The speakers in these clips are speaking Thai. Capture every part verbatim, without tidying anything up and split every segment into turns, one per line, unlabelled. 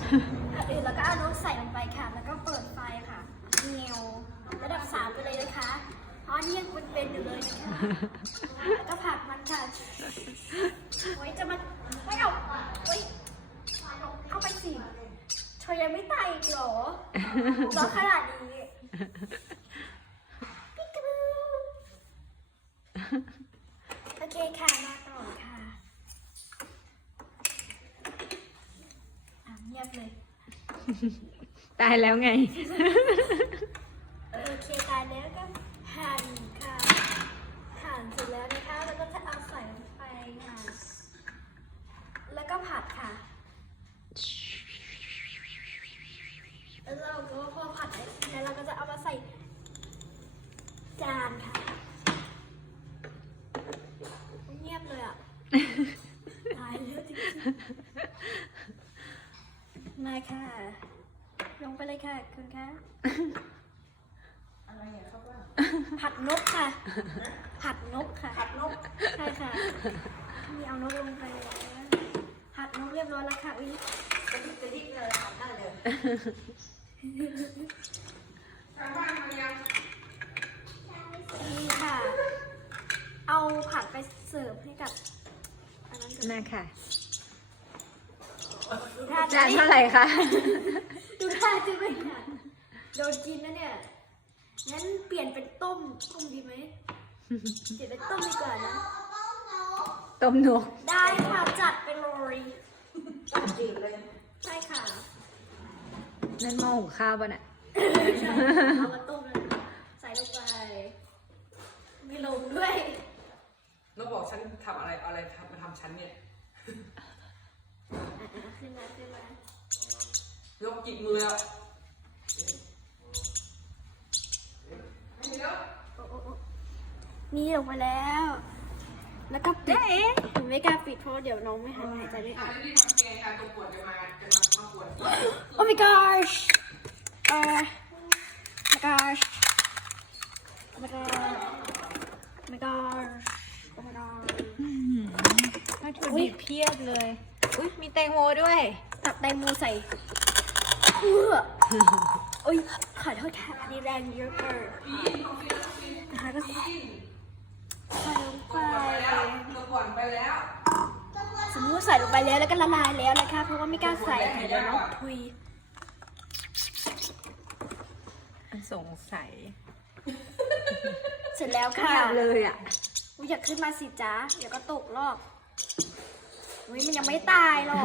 อื่นแล้วก็เอานกใส่ลงไปค่ะแล้วก็เปิดไฟค่ะเงียวระดับสามไปเลยนะคะเพราะนี่ยังเป็นๆอยู่เลยนะคะแล้วก็ผัดมันค่ะโอ้ยจะมาไม่เอาโอ้ยเข้าไปสิเธอยังไม่ตายอีกเหรอรอขนาดนี้ปิ๊กกรูโอเคค่ะมาต่อค่ะอ่ะเงียบเลย
ตายแล้วไง
โอเคตายแล้วก็หั่นค่ะหั่นเสร็จแล้วนะคะแล้วก็จะเอาใส่ลงไปค่ะแล้วก็ผัดค่ะแล้วเราก็พอผัดแล้วเราก็จะเอามาใส่จานค่ะเงียบเลยอ่ะ ตายแล้วจริงๆมาค่ะลงไปเลยค่ะคุณคะอะไรอ่ะครับว่าผัดนกค่ะผัดนกค่ะผัดนกใช่ค่ะนี่เอานกลงไปแล้วผัดนกเรียบร้อยแล้วค่ะอุ้ยกระดิกกระดิกเลยผัดได้เลยนี่ค่ะ เอาผัดไปเสิร์ฟให้กับอันนั้นก่อน
มาค่ะ
ดูท่า
จานเท่าไหร่คะ
ดูท่าจะไม่ค่ะโดนกินนะเนี่ยงั้นเปลี่ยนเป็นต้มต้มดีไหมเปลี่ยนเป็นต้มดีกว่านะ
ต้มนก
ได้ค่ะจัดไปเลยจัดจีเลยใช่ค่ะ
นั่นหม้อหุงข้าวป่ะน่ะ
เอามาต้มแล้วใส่ลงไปมีลงด้วย
นกบอกฉันทำอะไรอะไรทำมาทำฉันเนี่ย
อ่ะขึ้นมาขึ้นมาย
กจิกมือแล้วไม่มีแล้ว
โอ้โอ้โอ้นี่ลงมาแล้ว แล้วก็ปิดหนูไม่กล้าปิดเพราะเดี๋ยวน้องไม่หายหายใจไม่อ
อ่ะ
อก
แล้วนี่ทำไงการตัวปวดจะมาจะมามาปวด
Oh my gosh เอ่อ my gosh Oh my gosh Oh my gosh Oh my gosh
วัตถุดิบเพียบเลย อุ้ยมีแตงโมด้วย
ตักแตงโมใส่เพื่อโอ้ยขอโทษค่ะอันนี้แรงเยอะเกินนะคะก็ใส่ลงไป
ตัวปวดไปแล้ว
สมมติใส่ลงไปแล้วแล้วก็ละลายแล้วนะคะ เพราะว่าไม่กล้าใส่เดี๋ยวน้องทุย
สงสัย
เสร็จแล้วค่ะ
เพียบเลยอ่ะ
อุ๊ยอยากขึ้นมาสิจ๊ะเดี๋ยวก็ตกรอบอุ้ยมันยังไม่ตายหรอก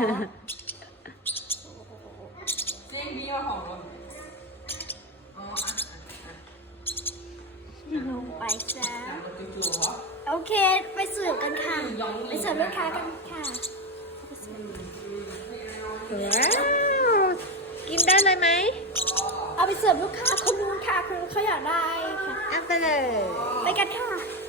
เจ๊งดีมาของรถอ๋ออ่ะ
ลงไปจ้ะ
อ่ะมันจู่ๆเหรอ
โอเคไปเสิร์ฟกันค่ะไปเสิร์ฟลูกค้ากันค่ะ
ว้าว กินได้เลยไหม
เอาไปเสิร์ฟลูกค้าคนนู้นค่ะคนนู้นเขาอยากได้ค่ะ
เอาไปเลย
ไปกันค่ะ